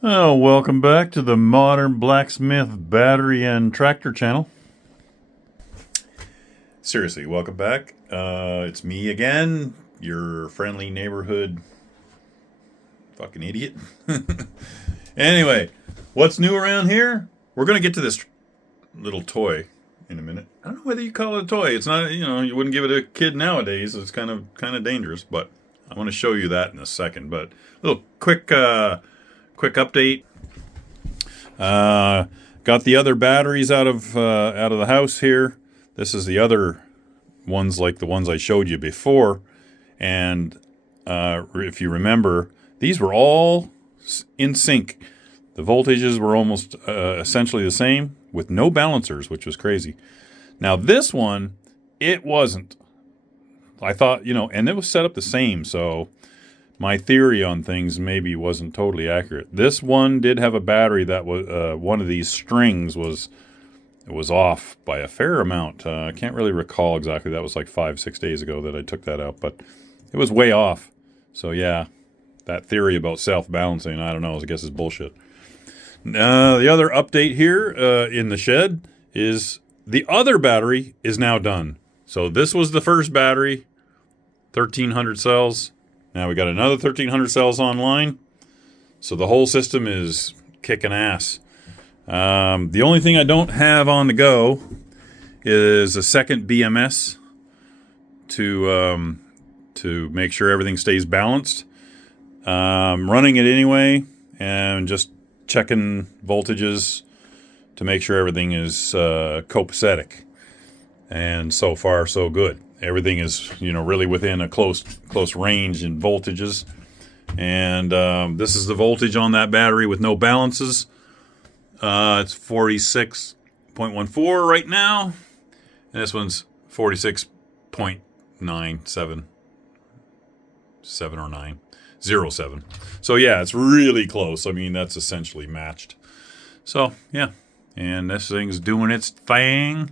Oh, welcome back to the Modern Blacksmith Battery and Tractor channel. Seriously, welcome back. It's me again, your friendly neighborhood fucking idiot. Anyway, what's new around here? We're going to get to this little toy in a minute. I don't know whether you call it a toy. It's not, you wouldn't give it to a kid nowadays. It's kind of dangerous, but I want to show you that in a second. But a little quick update. Got the other batteries out of the house here. This is the other ones like the ones I showed you before. And if you remember, these were all in sync. The voltages were almost essentially the same with no balancers, which was crazy. Now this one, it wasn't. I thought, and it was set up the same, so my theory on things maybe wasn't totally accurate. This one did have a battery that was one of these strings was off by a fair amount. I can't really recall exactly. That was like 5-6 days ago that I took that out, but it was way off. So yeah, that theory about self-balancing, I don't know. I guess is bullshit. The other update here in the shed is the other battery is now done. So this was the first battery, 1,300 cells. Now we got another 1,300 cells online. So the whole system is kicking ass. The only thing I don't have on the go is a second BMS to make sure everything stays balanced. Running it anyway and just checking voltages to make sure everything is copacetic. And so far, so good. Everything is, really within a close range in voltages. And this is the voltage on that battery with no balances. It's 46.14 right now. And this one's 46.97. 7 or 9. 07. So yeah, it's really close. I mean, that's essentially matched. So yeah. And this thing's doing its thing.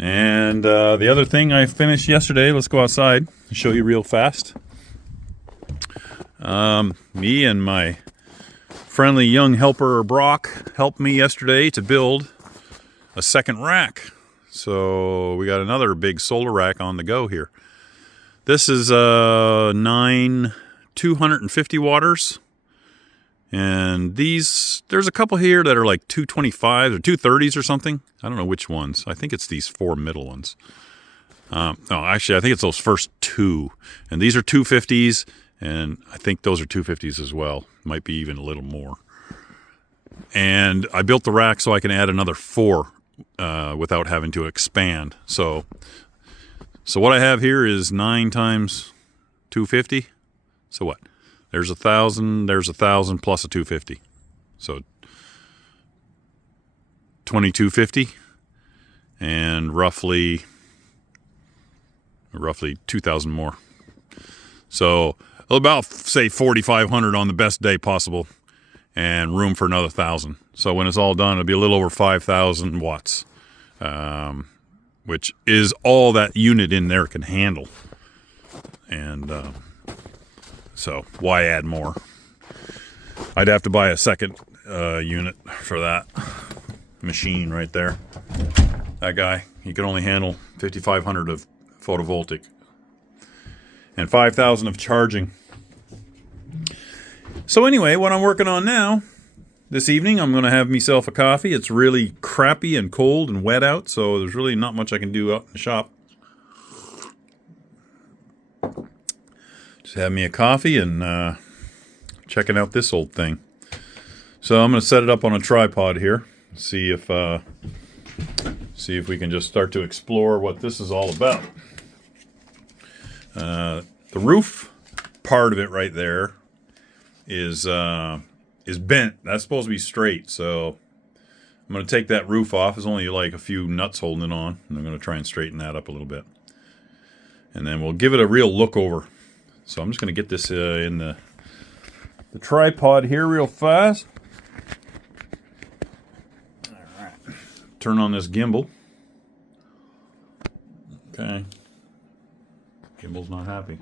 And the other thing I finished yesterday, let's go outside and show you real fast. Me and my friendly young helper Brock helped me yesterday to build a second rack. So we got another big solar rack on the go here. This is 250 watters. And these, there's a couple here that are like 225 or 230s or something. I don't know which ones. I think it's these four middle ones. No, actually, I think it's those first two. And these are 250s, and I think those are 250s as well. Might be even a little more. And I built the rack so I can add another 4 without having to expand. So what I have here is 9 times 250. So what? There's 1,000, there's 1,000 plus a 250. So 2,250 and roughly 2,000 more. So about, say, 4,500 on the best day possible and room for another 1,000. So when it's all done, it'll be a little over 5,000 watts, which is all that unit in there can handle. And so why add more? I'd have to buy a second unit for that machine right there. That guy, he can only handle 5,500 of photovoltaic and 5,000 of charging. So anyway, what I'm working on now, this evening, I'm going to have myself a coffee. It's really crappy and cold and wet out, so there's really not much I can do out in the shop. Just have me a coffee and checking out this old thing. So I'm going to set it up on a tripod here. See if we can just start to explore what this is all about. The roof part of it right there is bent. That's supposed to be straight. So I'm going to take that roof off. There's only like a few nuts holding it on, and I'm going to try and straighten that up a little bit. And then we'll give it a real look over. So I'm just going to get this in the tripod here real fast. All right. Turn on this gimbal. Okay. Gimbal's not happy.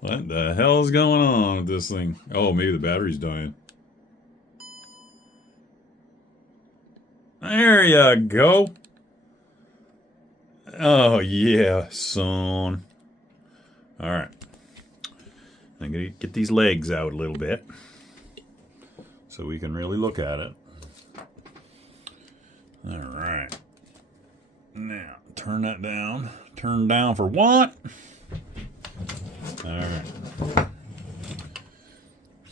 What the hell is going on with this thing? Oh, maybe the battery's dying. There you go. Oh, yeah, son. All right. I'm going to get these legs out a little bit so we can really look at it. All right. Now, turn that down. Turn down for what? All right.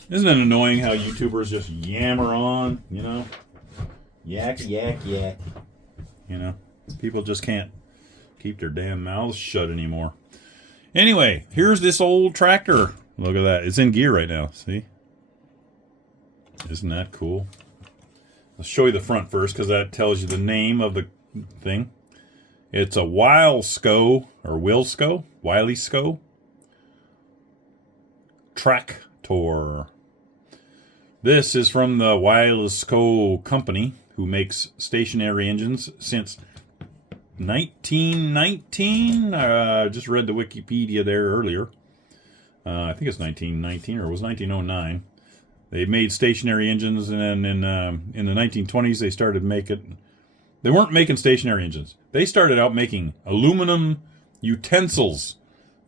Isn't it annoying how YouTubers just yammer on, you know? Yak, yak, yak. You know, people just can't keep their damn mouths shut anymore. Anyway, here's this old tractor. Look at that. It's in gear right now. See? Isn't that cool? I'll show you the front first because that tells you the name of the thing. It's a wilesco or wilesco tractor. This is from the wilesco company, who makes stationary engines since 1919. Just read the Wikipedia there earlier. I think it's 1919 or it was 1909. They made stationary engines, and then in the 1920s they started making. They weren't making stationary engines. They started out making aluminum utensils,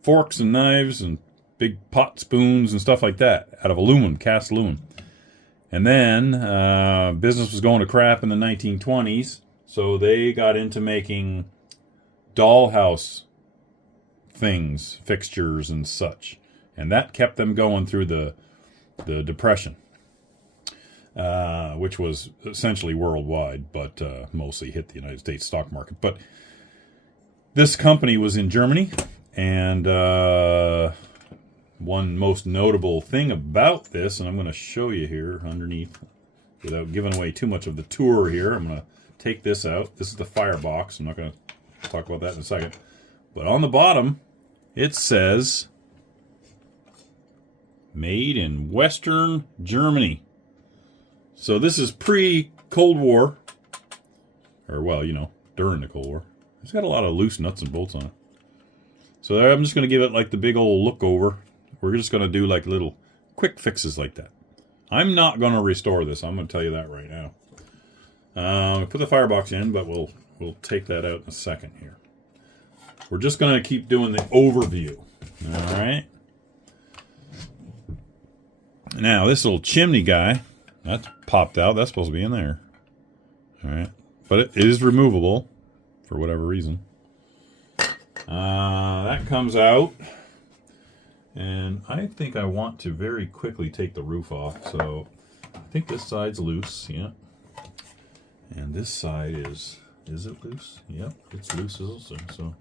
forks and knives and big pot spoons and stuff like that out of aluminum, cast aluminum. And then business was going to crap in the 1920s, so they got into making dollhouse things, fixtures and such. And that kept them going through the Depression, which was essentially worldwide, but mostly hit the United States stock market. But this company was in Germany, and one most notable thing about this, and I'm going to show you here underneath, without giving away too much of the tour here, I'm going to take this out. This is the firebox. I'm not going to talk about that in a second. But on the bottom, it says, made in Western Germany. So this is pre-Cold War, or well, you know, during the Cold War. It's got a lot of loose nuts and bolts on it. So I'm just going to give it like the big old look over. We're just going to do like little quick fixes like that. I'm not going to restore this. I'm going to tell you that right now. Put the firebox in, but we'll take that out in a second here. We're just going to keep doing the overview. All right. Now, this little chimney guy, that's popped out. That's supposed to be in there. All right. But it is removable for whatever reason. That comes out. And I think I want to very quickly take the roof off. So I think this side's loose. Yeah. And this side is it loose? Yep, it's loose also. So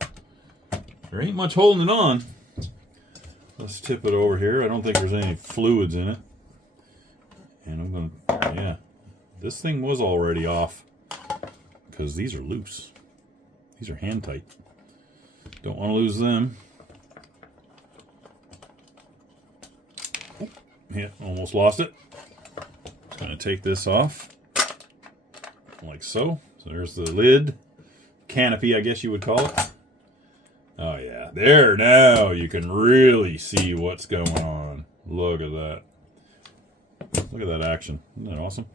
there ain't much holding it on. Let's tip it over here. I don't think there's any fluids in it. And I'm going to, yeah. This thing was already off because these are loose. These are hand tight. Don't want to lose them. Oh, yeah, almost lost it. Just going to take this off. Like so. So there's the lid. Canopy, I guess you would call it. Oh, yeah. There, now you can really see what's going on. Look at that. Look at that action. Isn't that awesome?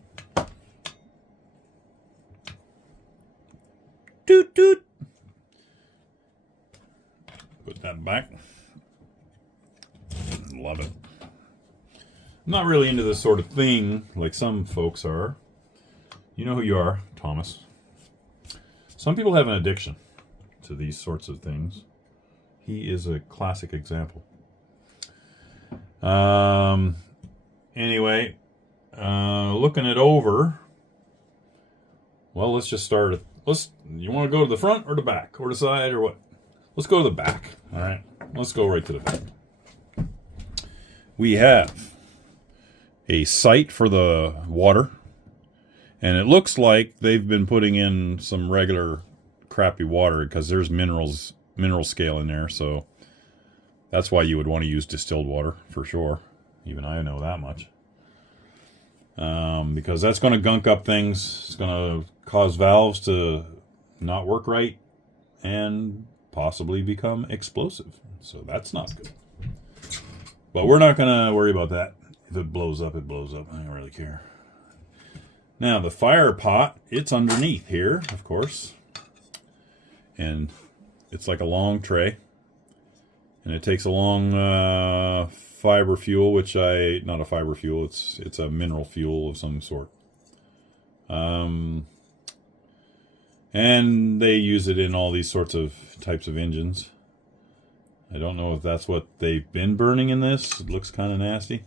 Toot, toot. Put that back. Love it. I'm not really into this sort of thing like some folks are. You know who you are, Thomas. Some people have an addiction to these sorts of things. He is a classic example. Anyway, looking it over. Well, let's just start. You want to go to the front or the back or the side or what? Let's go to the back. All right. Let's go right to the back. We have a site for the water. And it looks like they've been putting in some regular crappy water because there's mineral scale in there. So that's why you would want to use distilled water for sure. Even I know that much. Because that's going to gunk up things. It's going to cause valves to not work right. And possibly become explosive. So that's not good. But we're not going to worry about that. If it blows up, it blows up. I don't really care. Now, the fire pot, it's underneath here, of course. And it's like a long tray. And it takes a long fiber fuel, which not a fiber fuel, it's a mineral fuel of some sort. And they use it in all these sorts of types of engines. I don't know if that's what they've been burning in this. It looks kind of nasty.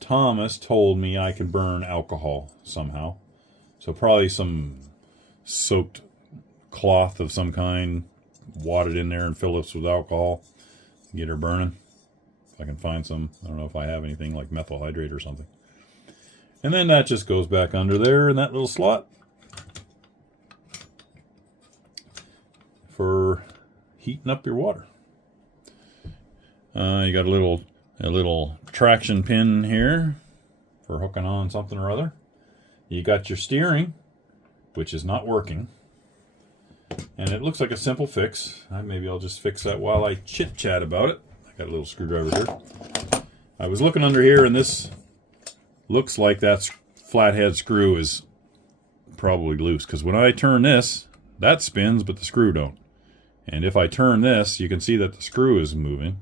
Thomas told me I can burn alcohol somehow. So probably some soaked cloth of some kind, wad it in there and fill it with alcohol. Get her burning. If I can find some. I don't know if I have anything like methyl hydrate or something. And then that just goes back under there in that little slot for heating up your water. You got a little traction pin here for hooking on something or other. You got your steering, which is not working. And it looks like a simple fix. Maybe I'll just fix that while I chit-chat about it. I got a little screwdriver here. I was looking under here, and this looks like that flathead screw is probably loose. Because when I turn this, that spins, but the screw don't. And if I turn this, you can see that the screw is moving.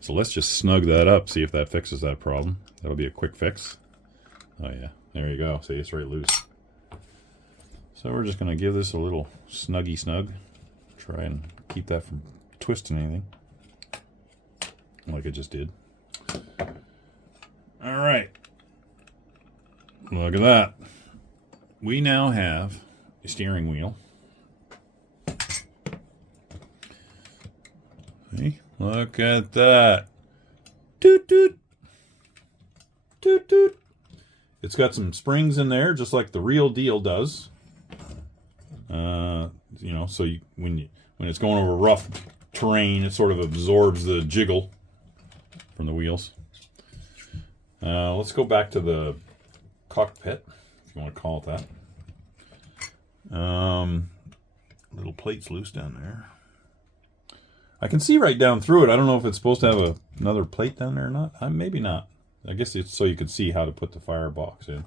So let's just snug that up, see if that fixes that problem. That'll be a quick fix. Oh yeah, there you go. See, it's right loose. So we're just going to give this a little snuggy snug. Try and keep that from twisting anything. Like it just did. Alright. Look at that. We now have a steering wheel. See? Look at that. Toot toot. Toot toot. It's got some springs in there, just like the real deal does. You know, so when it's going over rough terrain, it sort of absorbs the jiggle from the wheels. Let's go back to the cockpit, if you want to call it that. Little plate's loose down there. I can see right down through it. I don't know if it's supposed to have another plate down there or not. Maybe not. I guess it's so you could see how to put the firebox in.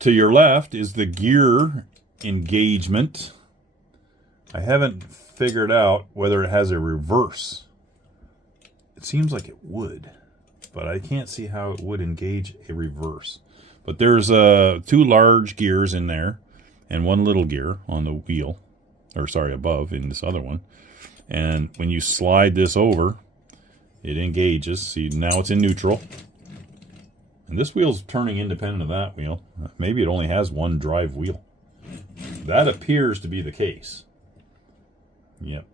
To your left is the gear engagement. I haven't figured out whether it has a reverse. It seems like it would, but I can't see how it would engage a reverse. But there's 2 large gears in there and 1 little gear on the wheel. Or sorry, above in this other one. And when you slide this over, it engages. See, now it's in neutral. And this wheel's turning independent of that wheel. Maybe it only has 1 drive wheel. That appears to be the case. Yep.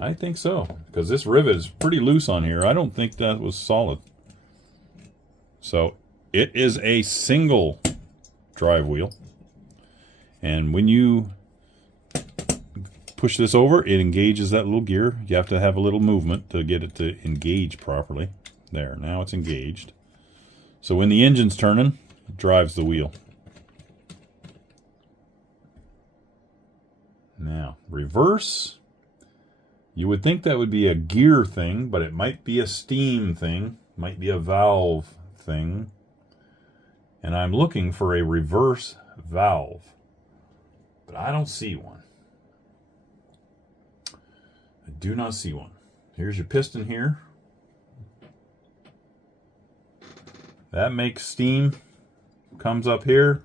I think so. Because this rivet is pretty loose on here. I don't think that was solid. So, it is a single drive wheel. And when you push this over, it engages that little gear. You have to have a little movement to get it to engage properly. There, now it's engaged. So when the engine's turning, it drives the wheel. Now, reverse. You would think that would be a gear thing, but it might be a steam thing. Might be a valve thing. And I'm looking for a reverse valve. But I don't see one. I do not see one. Here's your piston here. That makes steam. Comes up here.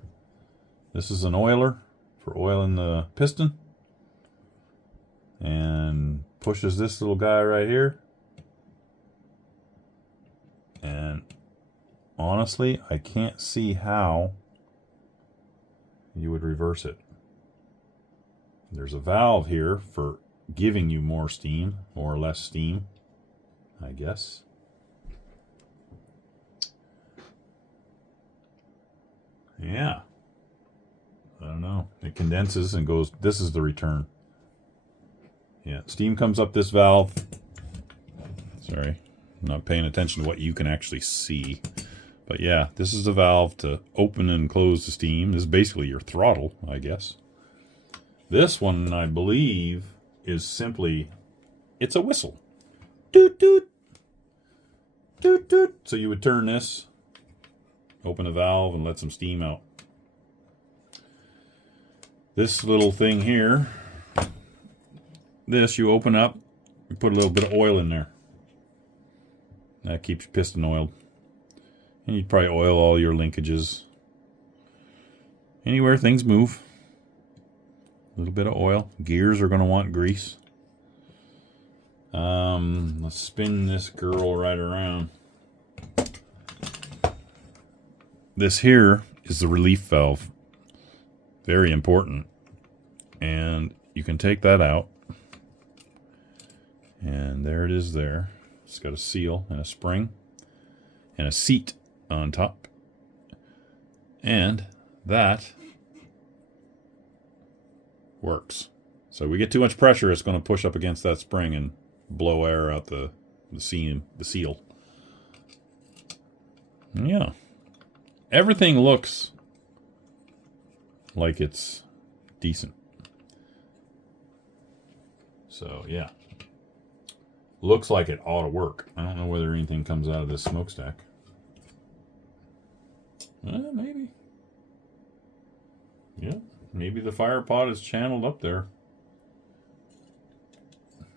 This is an oiler for oiling the piston. And pushes this little guy right here. And honestly, I can't see how you would reverse it. There's a valve here for giving you more steam, or less steam, I guess. Yeah. I don't know. It condenses and goes, this is the return. Yeah, steam comes up this valve. Sorry, I'm not paying attention to what you can actually see. But yeah, this is a valve to open and close the steam. This is basically your throttle, I guess. This one, I believe, is simply, it's a whistle. Toot, toot. Toot, toot. So you would turn this, open the valve, and let some steam out. This little thing here, this you open up, you put a little bit of oil in there. That keeps your piston oiled. And you'd probably oil all your linkages. Anywhere things move. A little bit of oil. Gears are going to want grease. Let's spin this girl right around. This here is the relief valve. Very important. And you can take that out. And there it is there. It's got a seal and a spring and a seat on top. And that works. So we get too much pressure, it's going to push up against that spring and blow air out the seal. Yeah. Everything looks like it's decent. So, yeah. Looks like it ought to work. I don't know whether anything comes out of this smokestack. Maybe. Yeah, maybe the fire pot is channeled up there.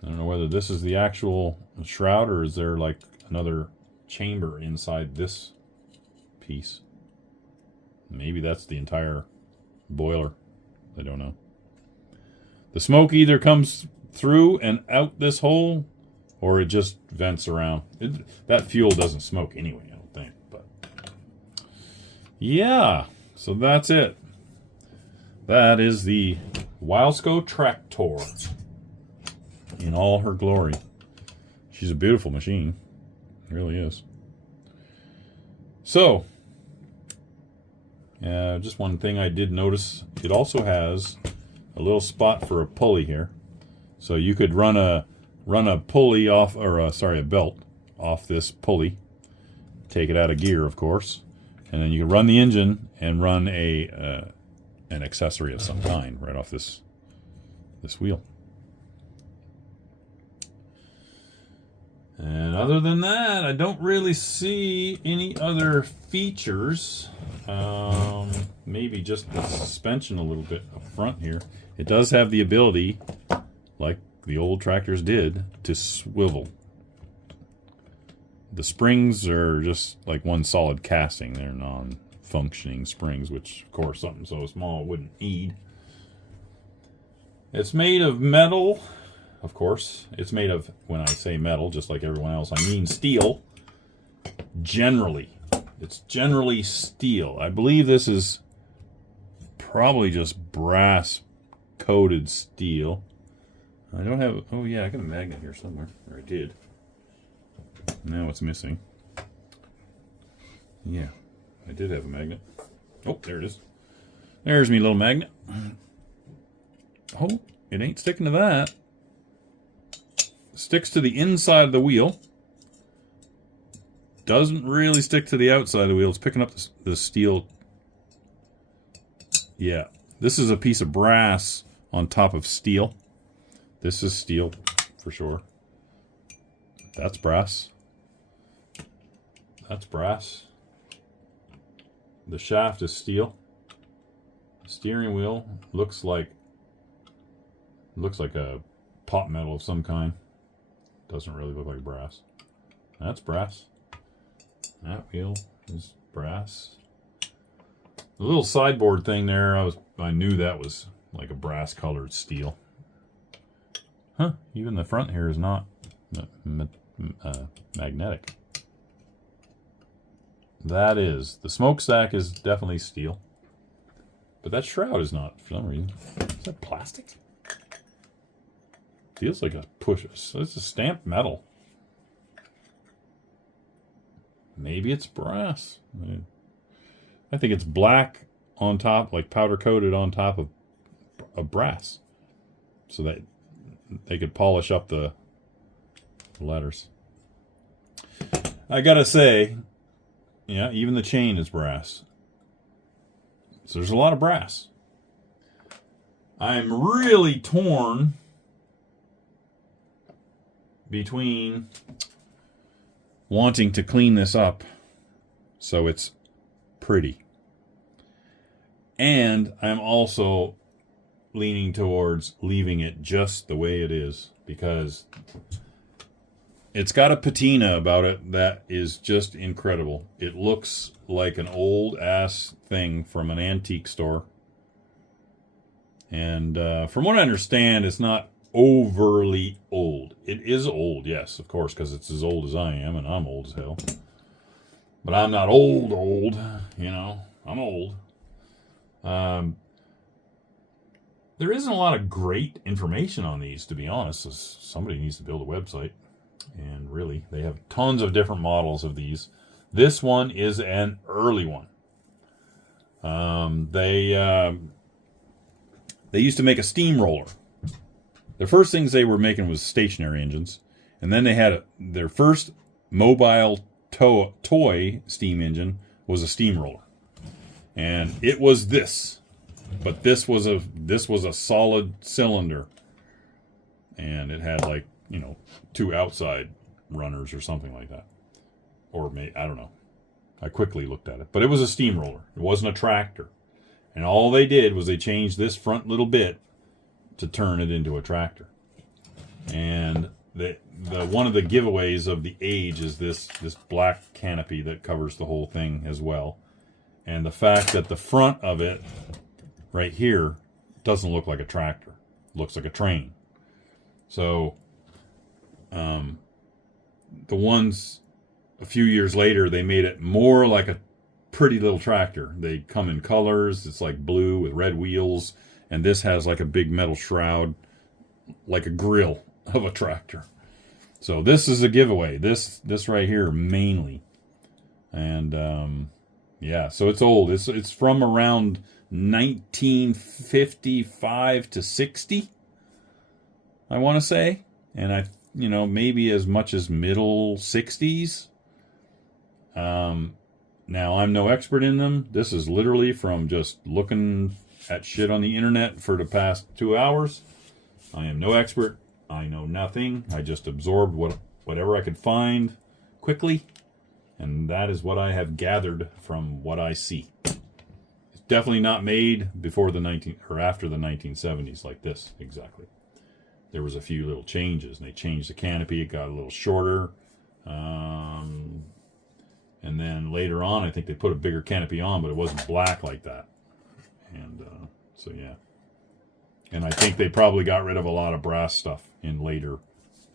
I don't know whether this is the actual shroud or is there like another chamber inside this piece. Maybe that's the entire boiler. I don't know. The smoke either comes through and out this hole or it just vents around. That fuel doesn't smoke anyway, I don't think. But yeah, so that's it. That is the Wilesco Tractor in all her glory. She's a beautiful machine. It really is. So, just one thing I did notice. It also has a little spot for a pulley here. So you could run a pulley off, or a belt off this pulley. Take it out of gear, of course. And then you can run the engine and run an accessory of some kind right off this wheel. And other than that, I don't really see any other features. Maybe just the suspension a little bit up front here. It does have the ability, like the old tractors did, to swivel. The springs are just like one solid casting. They're non-functioning springs, which, of course, something so small wouldn't need. It's made of metal. Of course, it's made of, when I say metal, just like everyone else, I mean steel. Generally. It's generally steel. I believe this is probably just brass-coated steel. I don't have... Oh, yeah, I got a magnet here somewhere. Or I did. Now it's missing. Yeah, I did have a magnet. Oh, there it is. There's me little magnet. Oh, it ain't sticking to that. Sticks to the inside of the wheel. Doesn't really stick to the outside of the wheel. It's picking up the steel. Yeah. This is a piece of brass on top of steel. This is steel for sure. That's brass. That's brass. The shaft is steel. The steering wheel looks like a pot metal of some kind. Doesn't really look like brass. That's brass. That wheel is brass. The little sideboard thing there, I knew that was like a brass colored steel. Huh, even the front here is not magnetic. That is. The smokestack is definitely steel. But that shroud is not, for some reason. Is that plastic? Feels like a push. It's a stamped metal. Maybe it's brass. I think it's black on top, like powder coated on top of brass. So that they could polish up the letters. I gotta say, Yeah, even the chain is brass. So there's a lot of brass. I'm really torn between wanting to clean this up so it's pretty. And I'm also leaning towards leaving it just the way it is, because it's got a patina about it that is just incredible. It looks like an old ass thing from an antique store. And from what I understand, it's not overly old. It is old, yes, of course, because it's as old as I am, and I'm old as hell. But I'm not old, you know. I'm old. There isn't a lot of great information on these, to be honest. So somebody needs to build a website. And really, they have tons of different models of these. This one is an early one. They used to make a steamroller. The first things they were making was stationary engines. And then they had their first mobile toy steam engine was a steamroller. And it was this. But this was a solid cylinder. And it had, like, you know, 2 outside runners or something like that. Or I don't know. I quickly looked at it. But it was a steamroller. It wasn't a tractor. And all they did was they changed this front little bit to turn it into a tractor. And the one of the giveaways of the age is this black canopy that covers the whole thing as well. And the fact that the front of it right here doesn't look like a tractor. It looks like a train. So the ones a few years later, they made it more like a pretty little tractor. They come in colors. It's like blue with red wheels. And this has like a big metal shroud, like a grill of a tractor. So this is a giveaway. This right here mainly. And yeah, so it's old. It's from around 1955 to 60, I want to say. And maybe as much as middle 60s. Now, I'm no expert in them. This is literally from just looking at shit on the internet for the past 2 hours. I am no expert. I know nothing. I just absorbed whatever I could find quickly. And that is what I have gathered from what I see. It's definitely not made before or after the 1970s like this, exactly. There was a few little changes, and they changed the canopy. It got a little shorter. And then later on, I think they put a bigger canopy on, but it wasn't black like that. And so, yeah. And I think they probably got rid of a lot of brass stuff in later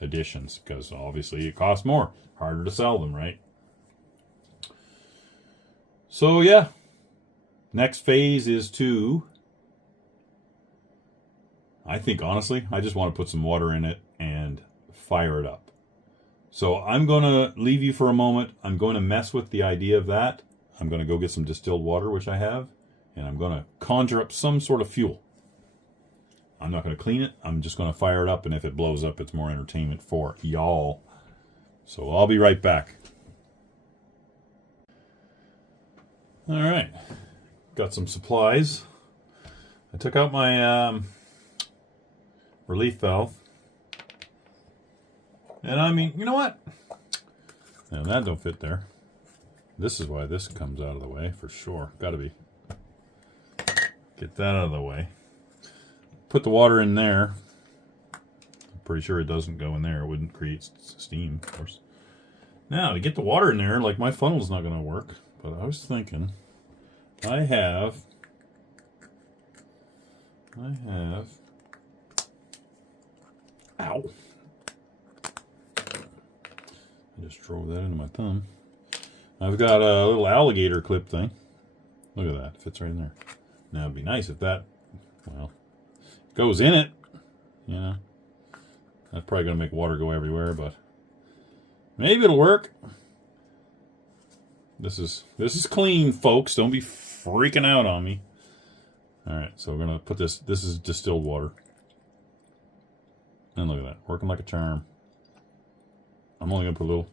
editions, because obviously it costs more. Harder to sell them, right? So, yeah. Next phase is I think, honestly, I just want to put some water in it and fire it up. So I'm going to leave you for a moment. I'm going to mess with the idea of that. I'm going to go get some distilled water, which I have, and I'm going to conjure up some sort of fuel. I'm not going to clean it. I'm just going to fire it up, and if it blows up, it's more entertainment for y'all. So I'll be right back. All right. Got some supplies. I took out my relief valve. And I mean, you know what? Now that don't fit there. This is why this comes out of the way, for sure. Gotta be. Get that out of the way. Put the water in there. I'm pretty sure it doesn't go in there. It wouldn't create steam, of course. Now, to get the water in there, like my funnel's not going to work. But I was thinking, I have... Ow. I just drove that into my thumb. I've got a little alligator clip thing. Look at that. It fits right in there. Now, it'd be nice if that, well, goes in it. You know. That's probably going to make water go everywhere, but maybe it'll work. This is clean, folks. Don't be freaking out on me. All right, so we're going to put this. This is distilled water. And look at that. Working like a charm. I'm only going to put a little.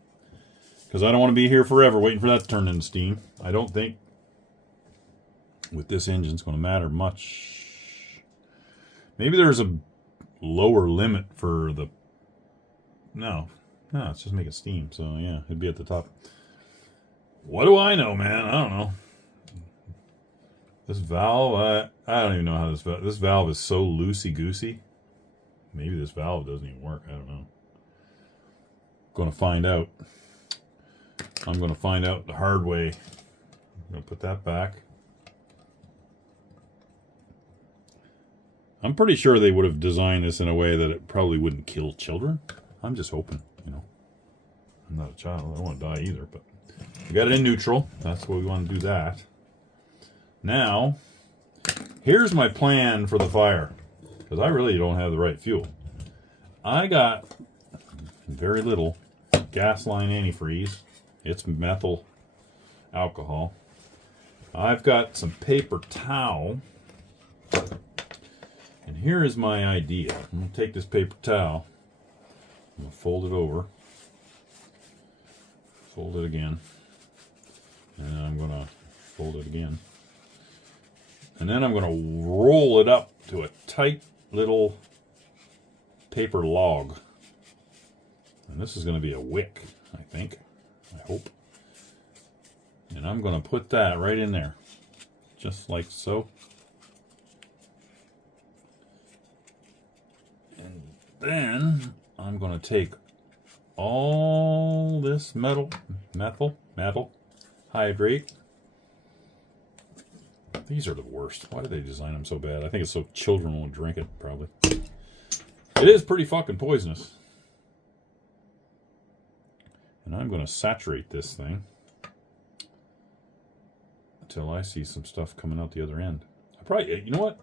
Because I don't want to be here forever waiting for that to turn into steam. I don't think with this engine it's going to matter much. Maybe there's a lower limit for the... No, it's just making steam. So yeah, it'd be at the top. What do I know, man? I don't know. This valve, I don't even know how this valve is so loosey-goosey. Maybe this valve doesn't even work. I don't know. Going to find out. I'm going to find out the hard way. I'm going to put that back. I'm pretty sure they would have designed this in a way that it probably wouldn't kill children. I'm just hoping, you know. I'm not a child. I don't want to die either, but we got it in neutral. That's why we want to do that. Now, here's my plan for the fire, because I really don't have the right fuel. I got very little gas line antifreeze. It's methyl alcohol. I've got some paper towel. And here is my idea. I'm going to take this paper towel. I'm going to fold it over. Fold it again. And then I'm going to fold it again. And then I'm going to roll it up to a tight little paper log. And this is going to be a wick, I think. I hope. And I'm going to put that right in there. Just like so. And then I'm going to take all this methyl hydrate. These are the worst. Why do they design them so bad? I think it's so children won't drink it, probably. It is pretty fucking poisonous. And I'm going to saturate this thing until I see some stuff coming out the other end. I probably, you know what?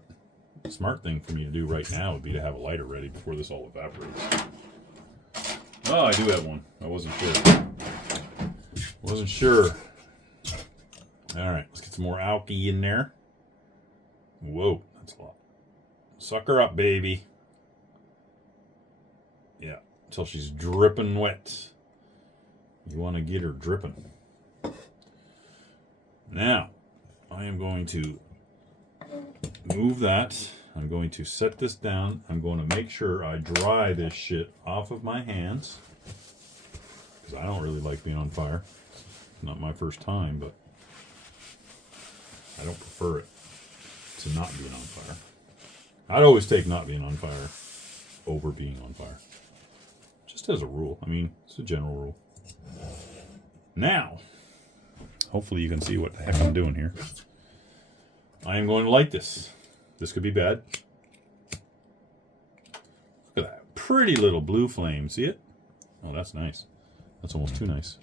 The smart thing for me to do right now would be to have a lighter ready before this all evaporates. Oh, I do have one. I wasn't sure. All right, let's get some more alky in there. Whoa, that's a lot. Suck her up, baby. Yeah, until she's dripping wet. You want to get her dripping. Now, I am going to move that. I'm going to set this down. I'm going to make sure I dry this shit off of my hands. Because I don't really like being on fire. It's not my first time, but I don't prefer it to not being on fire. I'd always take not being on fire over being on fire. Just as a rule. I mean, it's a general rule. Now, hopefully you can see what the heck I'm doing here. I am going to light this. This could be bad. Look at that pretty little blue flame. See it? Oh, that's nice. That's almost too nice.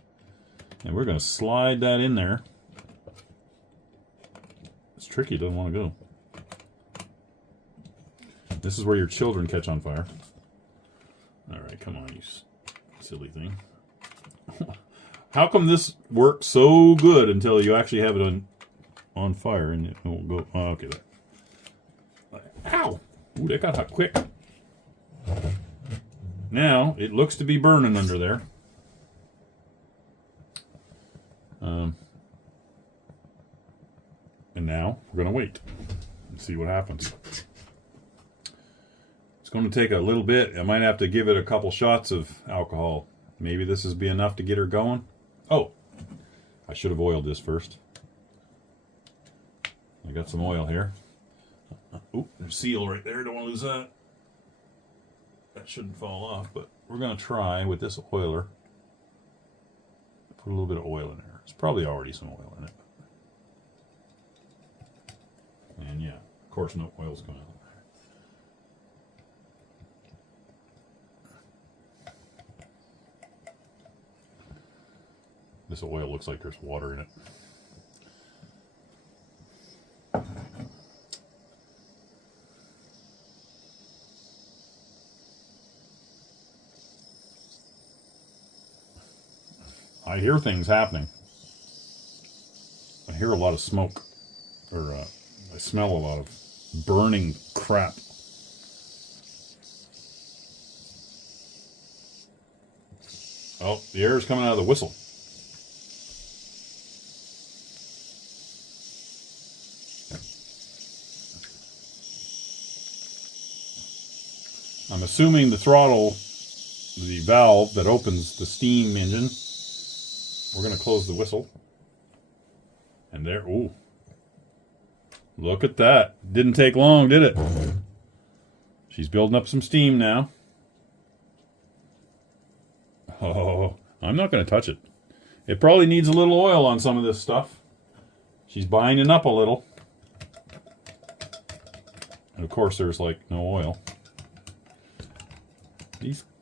And we're going to slide that in there. It's tricky. It doesn't want to go. This is where your children catch on fire. All right, come on, you silly thing. How come this works so good until you actually have it on fire and it won't go? Oh, okay. Ow! Ooh, that got hot quick. Now, it looks to be burning under there. And now, we're going to wait and see what happens. It's going to take a little bit. I might have to give it a couple shots of alcohol. Maybe this will be enough to get her going. Oh, I should have oiled this first. I got some oil here. Oop, there's a seal right there. Don't want to lose that. That shouldn't fall off, but we're going to try with this oiler. Put a little bit of oil in there. There's probably already some oil in it. And yeah, of course, no oil's going out. This oil looks like there's water in it. I hear things happening. I hear a lot of smoke. Or I smell a lot of burning crap. Oh, the air is coming out of the whistle. assuming the throttle, the valve that opens the steam engine. We're going to close the whistle. And there, ooh. Look at that. Didn't take long, did it? She's building up some steam now. Oh, I'm not going to touch it. It probably needs a little oil on some of this stuff. She's binding up a little. And of course, there's like no oil.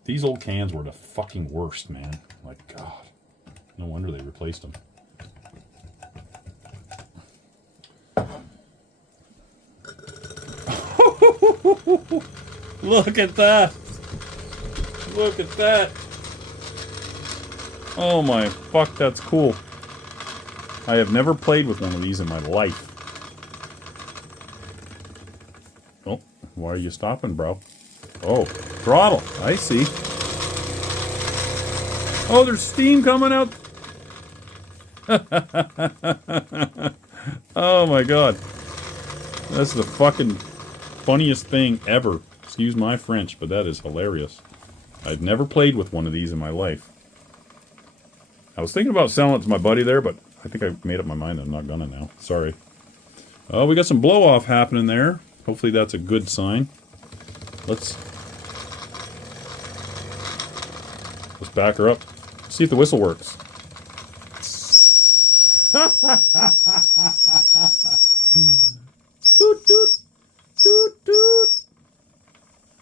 These old cans were the fucking worst, man. My God. No wonder they replaced them. Look at that. Look at that. Oh my fuck, that's cool. I have never played with one of these in my life. Oh, why are you stopping, bro? Oh, throttle. I see. Oh, there's steam coming out. Oh my God. That's the fucking funniest thing ever. Excuse my French, but that is hilarious. I've never played with one of these in my life. I was thinking about selling it to my buddy there, but I think I made up my mind I'm not gonna now. Sorry. Oh, we got some blow-off happening there. Hopefully that's a good sign. Let's back her up. See if the whistle works. Toot toot. Toot toot.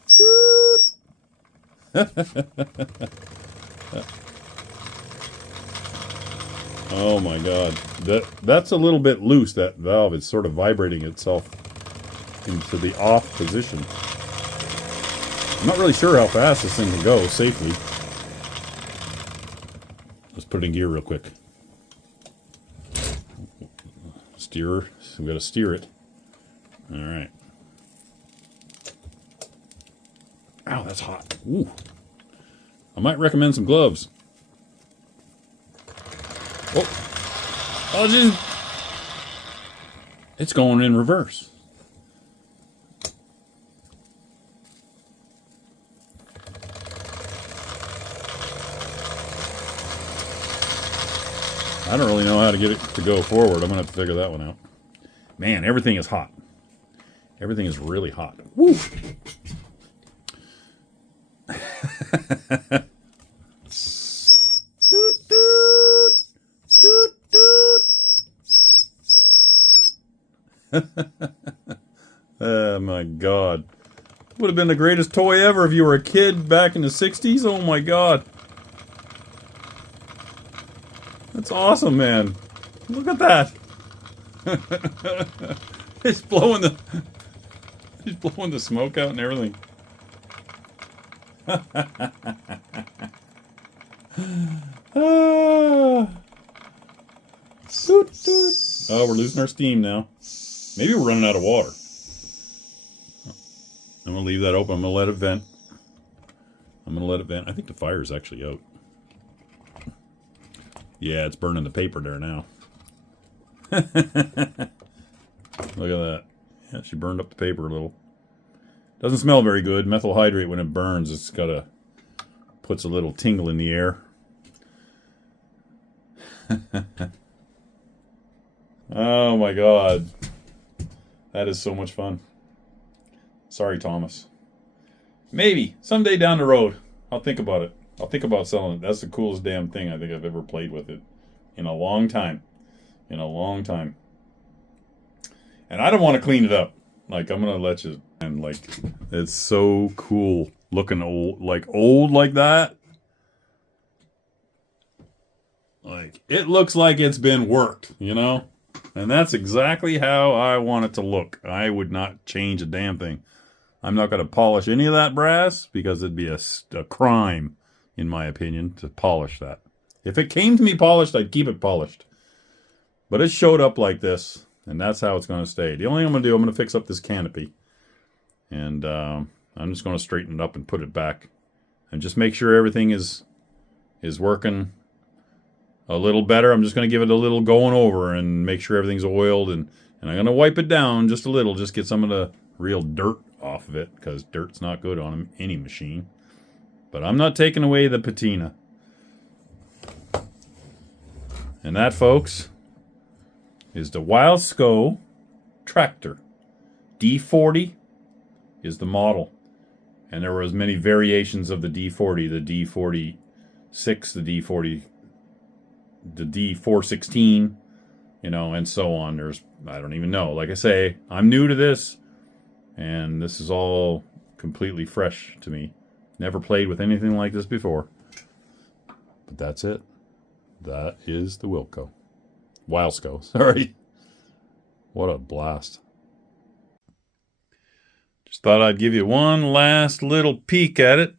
Toot. Oh my God. That's a little bit loose. That valve is sort of vibrating itself into the off position. I'm not really sure how fast this thing can go safely. Let's put it in gear real quick. Steer. So we got to steer it. All right. Ow, that's hot. Ooh. I might recommend some gloves. Oh, just... It's going in reverse. I don't really know how to get it to go forward. I'm going to have to figure that one out. Man, everything is hot. Everything is really hot. Woo! Doot, doot. Doot, doot. Oh my God. Would have been the greatest toy ever if you were a kid back in the 60s. Oh my God. That's awesome, man. Look at that. It's blowing the smoke out and everything. Oh, we're losing our steam now. Maybe we're running out of water. I'm going to leave that open. I'm going to let it vent. I think the fire's actually out. Yeah, it's burning the paper there now. Look at that. Yeah, she burned up the paper a little. Doesn't smell very good. Methyl hydrate, when it burns, it's got a... puts a little tingle in the air. Oh my God. That is so much fun. Sorry, Thomas. Maybe someday down the road, I'll think about it. I'll think about selling it. That's the coolest damn thing I think I've ever played with it in a long time. In a long time. And I don't want to clean it up. Like, I'm going to let you... And, like, it's so cool looking old like that. Like, it looks like it's been worked, you know? And that's exactly how I want it to look. I would not change a damn thing. I'm not going to polish any of that brass because it'd be a crime, in my opinion, to polish that. If it came to me polished, I'd keep it polished. But it showed up like this, and that's how it's going to stay. The only thing I'm going to do, I'm going to fix up this canopy. And I'm just going to straighten it up and put it back. And just make sure everything is working a little better. I'm just going to give it a little going over and make sure everything's oiled. And I'm going to wipe it down just a little. Just get some of the real dirt off of it because dirt's not good on any machine. But I'm not taking away the patina. And that, folks, is the wilesco tractor. D40 is the model. And there were as many variations of the D40, the D46, the D40, the D416, you know, and so on. There's, I don't even know. Like I say, I'm new to this, and this is all completely fresh to me. Never played with anything like this before. But that's it. That is the wilesco, sorry. What a blast. Just thought I'd give you one last little peek at it.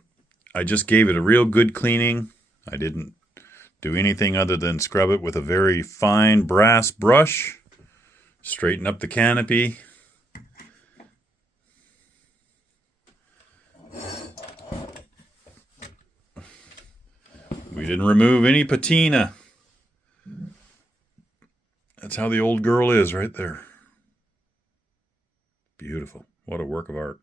I just gave it a real good cleaning. I didn't do anything other than scrub it with a very fine brass brush. Straighten up the canopy. We didn't remove any patina. That's how the old girl is right there. Beautiful. What a work of art.